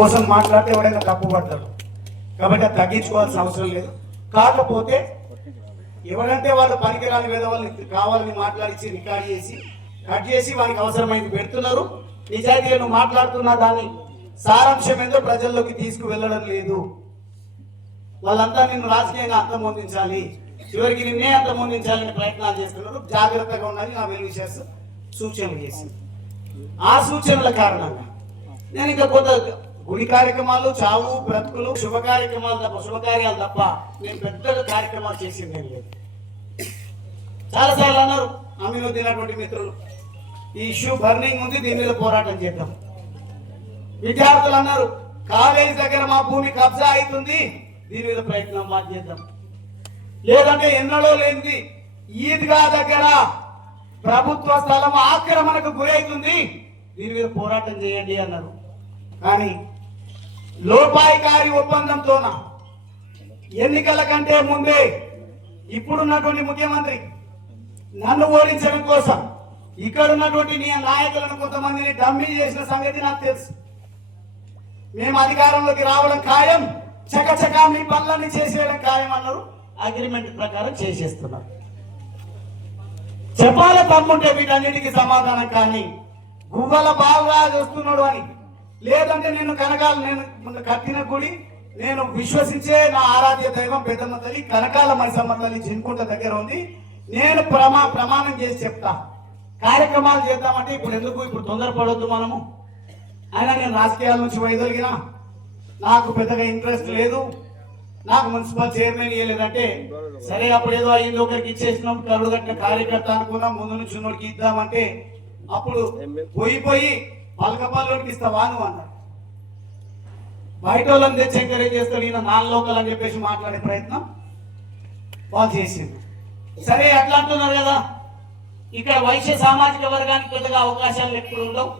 కోసం మాట్లాడితే ఎవరైనా తప్పు పడతారు. కాబట్టి అది తగ్గించుకోవాల్సిన అవసరం లేదు. కాకపోతే ఎవరంటే వాళ్ళు పనికిరాని వేదవాళ్ళని కావాలని మాట్లాడించి రికార్డ్ చేసి కట్ చేసి వారికి అవసరమైంది పెడుతున్నారు. నిజాయితీగా నువ్వు మాట్లాడుతున్నా దాన్ని సారాంశం ఏందో ప్రజల్లోకి తీసుకువెళ్ళడం లేదు. వాళ్ళంతా నిన్ను రాజకీయంగా అంతమొందించాలి చివరికి నిన్నే అంతమొందించాలని ప్రయత్నాలు చేస్తున్నారు. జాగ్రత్తగా ఉండాలి నా వెల్ విషయాస్ సూచనలు చేసి ఆ సూచనల కారణంగా నేను ఇంకా కొంత గుడి కార్యక్రమాలు చావు బ్రతుకులు శుభ కార్యక్రమాలు తప్ప శుభకార్యాలు తప్ప నేను పెద్ద కార్యక్రమాలు చేసింది ఏం లేదు. చాలా సార్లు అన్నారు అమీను తినటువంటి మిత్రులు ఈ ఇష్యూ బర్నింగ్ ఉంది దీని మీద పోరాటం చేద్దాం. విద్యార్థులు అన్నారు కాలేజీ దగ్గర మా భూమి కబ్జా అవుతుంది దీని మీద ప్రయత్నం మాకు చేద్దాం. లేదంటే ఎన్నడో లేనిది ఈద్గా దగ్గర ప్రభుత్వ స్థలం ఆక్రమణకు గురవుతుంది దీని మీద పోరాటం చేయండి అన్నారు. కానీ లోపాయికారి ఒప్పందంతోన ఎన్నికల కంటే ముందే ఇప్పుడున్నటువంటి ముఖ్యమంత్రి నన్ను ఓడించడం కోసం ఇక్కడ ఉన్నటువంటి నీ నాయకులను కొంతమందిని డమ్మీ చేసిన సంగతి నాకు తెలుసు. మేము అధికారంలోకి రావడం ఖాయం చకచకా మీ పనులన్నీ చేసేయడం ఖాయం అన్నారు. అగ్రిమెంట్ ప్రకారం చేసేస్తున్నారు. చెప్పాల తమ్ముంటే వీటన్నిటికీ సమాధానం కానీ గువ్వల బాగా చూస్తున్నాడు అని లేదంటే నేను కనకాల నేను కట్టిన గుడి నేను విశ్వసించే నా ఆరాధ్య దైవం పెద్దమ్మ తల్లి కనకాల మైసమ్మ తల్లి జిన్కుంట దగ్గర ఉంది. నేను ప్రమా ప్రమాణం చేసి చెప్తా. కార్యక్రమాలు చేద్దామంటే ఇప్పుడు ఎందుకు? ఇప్పుడు తొందరపడొద్దు మనము. అయినా నేను రాజకీయాల నుంచి వైదొలిగిన. నాకు పెద్దగా ఇంట్రెస్ట్ లేదు. నాకు మున్సిపల్ చైర్మన్ ఇవ్వలేదంటే సరే అప్పుడు ఏదో అయింది ఒకరికి ఇచ్చేసినాం కరుడు కట్టిన కార్యకర్త అనుకున్నాం ముందు నుంచి ఉన్నోడికి ఇద్దామంటే అప్పుడు పోయి పోయి పలకపల్లోకి ఇస్తావా నువ్వు అన్నాడు. బయట వాళ్ళని తెచ్చి ఎంకరేజ్ చేస్తాడు ఈయన నాన్ లోకల్ అని చెప్పేసి మాట్లాడే ప్రయత్నం వాళ్ళు చేసింది. సరే అట్లా అంటున్నారు కదా. ఇక్కడ వైశ్య సామాజిక వర్గానికి పెద్దగా అవకాశాలు ఎప్పుడు ఉండవు.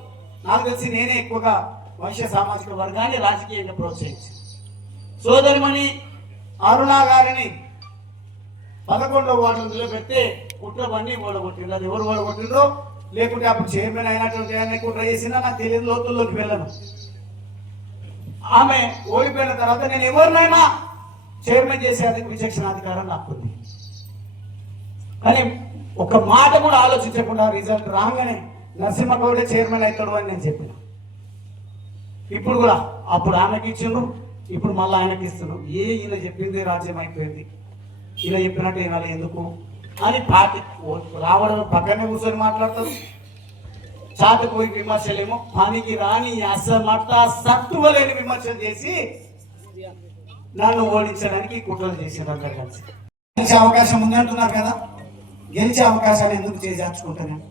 నాకు తెలిసి నేనే ఎక్కువగా వైశ్య సామాజిక వర్గాన్ని రాజకీయంగా ప్రోత్సహించి సోదరిమణి అరుణ గారిని పదకొండవ వార్డు పెడితే కుట్రవన్నీ ఓడగొట్టిండ్రు. అది ఎవరు ఓడగొట్టిండ్రో? లేకుంటే అప్పుడు చైర్మన్ అయినటువంటి ఆయన కుట్ర చేసినా నాకు తెలియని లోతుల్లోకి వెళ్ళను. ఆమె ఓడిపోయిన తర్వాత నేను ఎవరినైనా చైర్మన్ చేసే అది విచక్షణ అధికారం నాకు కానీ ఒక మాట కూడా ఆలోచించకుండా రిజల్ట్ రాగానే నరసింహగౌడే చైర్మన్ అవుతాడు అని నేను చెప్పిన. ఇప్పుడు కూడా అప్పుడు ఆమెకి ఇచ్చిండు ఇప్పుడు మళ్ళీ ఆయనకి ఇస్తున్నాం. ఏ ఈయన చెప్పింది రాజ్యం అయిపోయింది. ఇలా చెప్పినట్టు ఇవాళ ఎందుకు? అని పార్టీ రావడం పక్కనే కూర్చొని మాట్లాడతారు. చాటుకు పోయి విమర్శలేమో పనికి రాని అసమర్థ సత్తువలేని విమర్శలు చేసి నన్ను ఓడించడానికి కుట్రలు చేసిన కలిసి. గెలిచే అవకాశం ఉందంటున్నారు కదా? గెలిచే అవకాశాలు ఎందుకు చేజార్చుకుంటున్నాను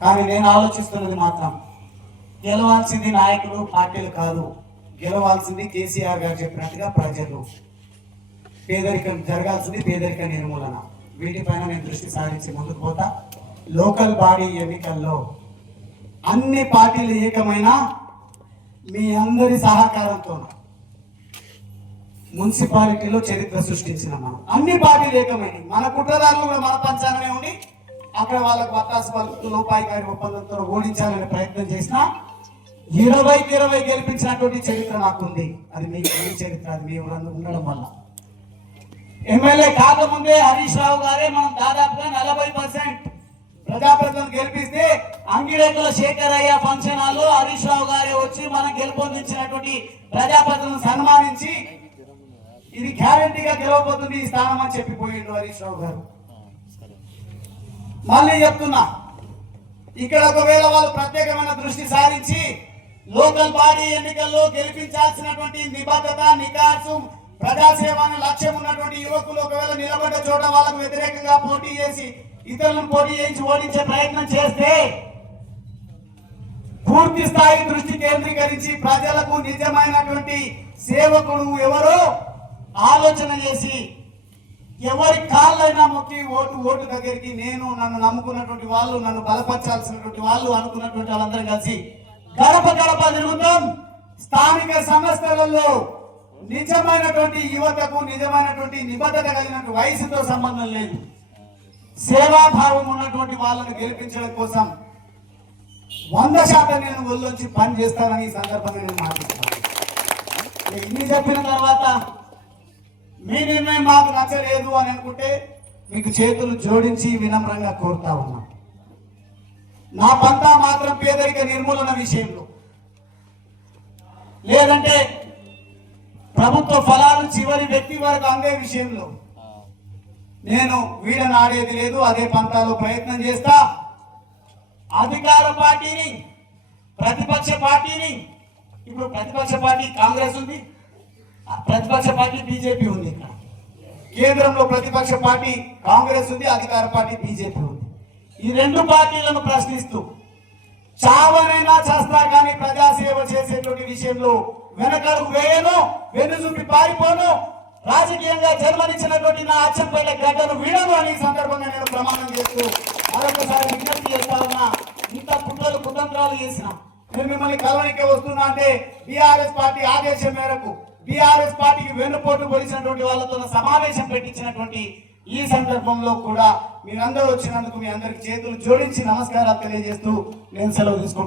కానీ నేను ఆలోచిస్తున్నది మాత్రం గెలవాల్సింది నాయకులు పార్టీలు కాదు. గెలవాల్సింది కేసీఆర్ గారు చెప్పినట్టుగా ప్రజలు. పేదరికం జరగాల్సింది పేదరిక నిర్మూలన. వీటిపైన నేను దృష్టి సారించి ముందుకు పోతా. లోకల్ బాడీ ఎన్నికల్లో అన్ని పార్టీలు ఏకమైన మీ అందరి సహకారంతో మున్సిపాలిటీలో చరిత్ర సృష్టించిన మనం. అన్ని పార్టీలు ఏకమైన మన కుట్రదారులు కూడా మన పంచాంగమే ఉండి అక్కడ వాళ్ళకు వత్తాసు పలుకుతూ లోపాయి గారి ఒప్పందంతో ఓడించాలనే ప్రయత్నం చేసిన ఇరవైకి ఇరవై గెలిపించినటువంటి చరిత్ర నాకుంది అది మీ చరిత్ర అది మీ ఉండడం వల్ల. ఎమ్మెల్యే కాకముందే హరీష్ రావు గారే మనం దాదాపుగా నలభై పర్సెంట్ ప్రజాప్రతినిధులను గెలిపిస్తే అంగిరేకుల శేఖరయ్య ఫంక్షన్ హాల్లో హరీష్ రావు గారే వచ్చి మనం గెలుపొందించినటువంటి ప్రజాప్రతినిధులను సన్మానించి ఇది గ్యారంటీగా గెలవబోతుంది ఈ స్థానం అని చెప్పిపోయిండు హరీష్ రావు గారు. మళ్ళీ చెప్తున్నా ఇక్కడ ఒకవేళ వాళ్ళు ప్రత్యేకమైన దృష్టి సారించి లోకల్ బాడీ ఎన్నికల్లో గెలిపించాల్సినటువంటి నిబద్ధత నికార్సు ప్రజాసేవాన్ని లక్ష్యం ఉన్నటువంటి యువకులు ఒకవేళ నిలబడ్డ చోట వాళ్ళకు వ్యతిరేకంగా పోటీ చేసి ఇతరులను పోటీ చేయించి ఓడించే ప్రయత్నం చేస్తే పూర్తి స్థాయి దృష్టి కేంద్రీకరించి ప్రజలకు నిజమైనటువంటి సేవకుడు ఎవరో ఆలోచన చేసి ఎవరి కాళ్ళైనా మొక్కి ఓటు ఓటు దగ్గరికి నేను నన్ను నమ్ముకున్నటువంటి వాళ్ళు నన్ను బలపరచాల్సినటువంటి వాళ్ళు అనుకున్నటువంటి వాళ్ళందరూ కలిసి గడప గడప తిరుగుతాం. స్థానిక సంస్థలలో నిజమైనటువంటి యువతకు నిజమైనటువంటి నిబద్ధత కలిగినటువంటి వయసుతో సంబంధం లేదు. సేవాభావం ఉన్నటువంటి వాళ్ళను గెలిపించడం కోసం వంద శాతం నేను ఒళ్ళొచ్చి పని చేస్తానని ఈ సందర్భంగా నేను మాట్లాడుతాను ఇన్ని చెప్పిన తర్వాత మీ నిర్ణయం మాకు నచ్చలేదు అని అనుకుంటే మీకు చేతులు జోడించి వినమ్రంగా కోరుతా ఉన్నా. నా పంతా మాత్రం పేదరిక నిర్మూలన విషయంలో. లేదంటే ప్రభుత్వ ఫలాలు చివరి వ్యక్తి వరకు అందే విషయంలో. నేను వీడనాడేది లేదు అదే పంతాలో ప్రయత్నం చేస్తా. అధికార పార్టీని ప్రతిపక్ష పార్టీని ఇప్పుడు ప్రతిపక్ష పార్టీ కాంగ్రెస్ ఉంది ప్రతిపక్ష పార్టీ బీజేపీ ఉంది ఇక్కడ. కేంద్రంలో ప్రతిపక్ష పార్టీ కాంగ్రెస్ ఉంది అధికార పార్టీ బీజేపీ ఉంది. ఈ రెండు పార్టీలను ప్రశ్నిస్తూ చావనైనా చేస్తా కానీ ప్రజాసేవ చేసేటువంటి విషయంలో వెనకడుగు వేయను వెన్ను చూపి పారిపోను. రాజకీయంగా జన్మనిచ్చినటువంటి నా అచ్చంపేట గడ్డను వీడను అని సందర్భంగా నేను ప్రమాణం చేస్తూ మరొకసారి విజ్ఞప్తి చేస్తా ఉన్నా. ఇంత కుట్రలు కుతంత్రాలు చేసిన నేను మిమ్మల్ని కలవనికే వస్తున్నా అంటే బీఆర్ఎస్ పార్టీ ఆదేశం మేరకు బీఆర్ఎస్ పార్టీకి వెన్నుపోటు పొడిచినటువంటి వాళ్ళతో సమావేశం పెట్టించినటువంటి ఈ సందర్భంలో కూడా మీరందరూ వచ్చినందుకు మీ అందరికి చేతులు జోడించి నమస్కారాలు తెలియజేస్తూ నేను సెలవు తీసుకుంటాను